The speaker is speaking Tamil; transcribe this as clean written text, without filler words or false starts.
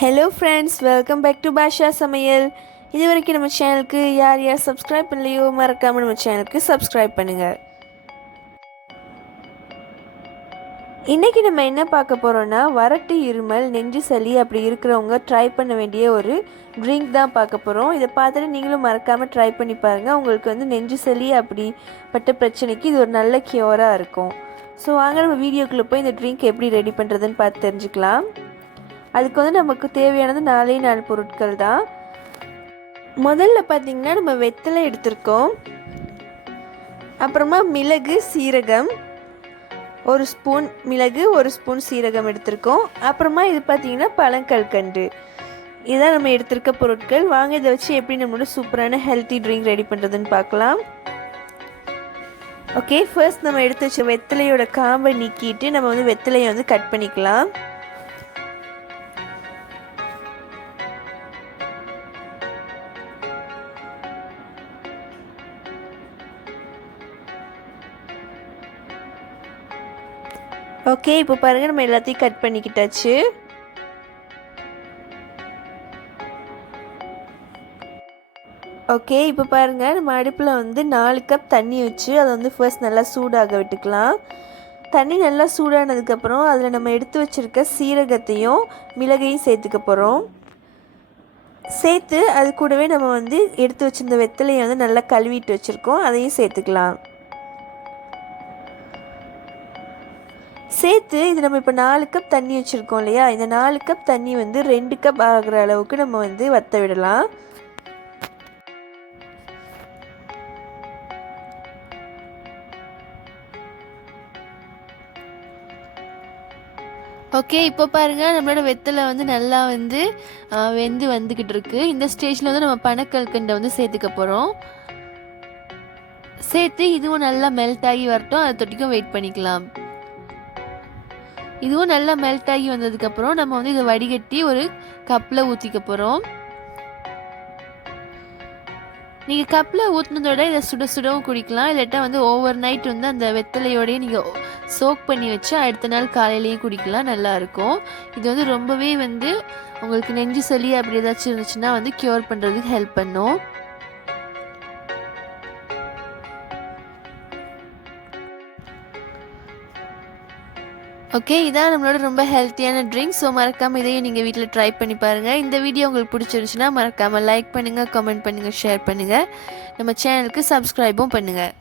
Hello friends, welcome back to Basha சமையல். இது வரைக்கும் நம்ம சேனலுக்கு யார் சப்ஸ்கிரைப் பண்ணலையோ மறக்காமல் நம்ம சேனலுக்கு சப்ஸ்கிரைப் பண்ணுங்கள். இன்றைக்கி நம்ம என்ன பார்க்க போகிறோன்னா, வறட்டு இருமல், நெஞ்சு சளி அப்படி இருக்கிறவங்க ட்ரை பண்ண வேண்டிய ஒரு ட்ரிங்க் தான் பார்க்க போகிறோம். இதை பார்த்துட்டு நீங்களும் மறக்காமல் ட்ரை பண்ணி பாருங்கள். உங்களுக்கு நெஞ்சு சளி அப்படிப்பட்ட பிரச்சனைக்கு இது ஒரு நல்ல க்யூராக இருக்கும். ஸோ வாங்க நம்ம வீடியோக்குள்ளே போய் இந்த ட்ரிங்க் எப்படி ரெடி பண்ணுறதுன்னு பார்த்து தெரிஞ்சுக்கலாம். அதுக்கு நமக்கு தேவையானது 4 பொருட்கள் தான். முதல்ல பார்த்திங்கன்னா நம்ம வெத்தலை எடுத்திருக்கோம். அப்புறமா மிளகு, சீரகம், 1 ஸ்பூன் மிளகு, 1 ஸ்பூன் சீரகம் எடுத்திருக்கோம். அப்புறமா இது பார்த்திங்கன்னா பழங்கல்கண்டு. இதுதான் நம்ம எடுத்திருக்க பொருட்கள். வாங்க இதை வச்சு எப்படி நம்மளோட சூப்பரான ஹெல்த்தி ட்ரிங்க் ரெடி பண்ணுறதுன்னு பார்க்கலாம். ஓகே, ஃபர்ஸ்ட் நம்ம எடுத்து வச்ச வெத்தலையோட காம்பை நீக்கிட்டு நம்ம வெத்தலையை கட் பண்ணிக்கலாம். ஓகே, இப்போ பாருங்கள் நம்ம எல்லாத்தையும் கட் பண்ணிக்கிட்டாச்சு. ஓகே, இப்போ பாருங்கள் நம்ம அடுப்பில் 4 கப் தண்ணி வச்சு அதை ஃபர்ஸ்ட் நல்லா சூடாக விட்டுக்கலாம். தண்ணி நல்லா சூடானதுக்கப்புறம் அதில் நம்ம எடுத்து வச்சுருக்க சீரகத்தையும் மிளகையும் சேர்த்துக்க போகிறோம். சேர்த்து அது கூடவே நம்ம எடுத்து வச்சுருந்த வெத்தலையை நல்லா கழுவிட்டு வச்சுருக்கோம், அதையும் சேர்த்துக்கலாம். சேர்த்து இது நம்ம இப்போ 4 கப் தண்ணி வச்சுருக்கோம் இல்லையா, இந்த 4 கப் தண்ணி 2 கப் ஆகிற அளவுக்கு நம்ம வற்ற விடலாம். ஓகே, இப்போ பாருங்கள் நம்மளோட வெத்தலை நல்லா வெந்து வந்துக்கிட்டு இருக்கு. இந்த ஸ்டேஜில் நம்ம பனக்கல்கண்டை சேர்த்துக்க போகிறோம். சேர்த்து இதுவும் நல்லா மெல்ட் ஆகி வரட்டும், அதை தொட்டிக்கும் வெயிட் பண்ணிக்கலாம். இதுவும் நல்லா மெல்ட் ஆகி வந்ததுக்கப்புறம் நம்ம இதை வடிகட்டி ஒரு கப்பில் ஊற்றிக்க போகிறோம். நீங்கள் கப்பில் ஊற்றினதோட இதை சுட சுடவும் குடிக்கலாம். இல்லாட்டா ஓவர் நைட் அந்த வெத்தலையோடையே நீங்கள் சோக் பண்ணி வச்சு அடுத்த நாள் காலையிலையும் குடிக்கலாம், நல்லாயிருக்கும். இது ரொம்பவே உங்களுக்கு நெஞ்சு சளி அப்படி ஏதாச்சும் இருந்துச்சுன்னா க்யூர் பண்ணுறதுக்கு ஹெல்ப் பண்ணும். ஓகே, இதான் நம்மளோட ரொம்ப ஹெல்த்தியான ட்ரிங்க். ஸோ மறக்காமல் இதையும் நீங்கள் வீட்டில் ட்ரை பண்ணி பாருங்கள். இந்த வீடியோ உங்களுக்கு பிடிச்சிருந்துச்சுன்னா மறக்காமல் லைக் பண்ணுங்கள், கமெண்ட் பண்ணுங்கள், ஷேர் பண்ணுங்கள். நம்ம சேனலுக்கு சப்ஸ்கிரைபும் பண்ணுங்கள்.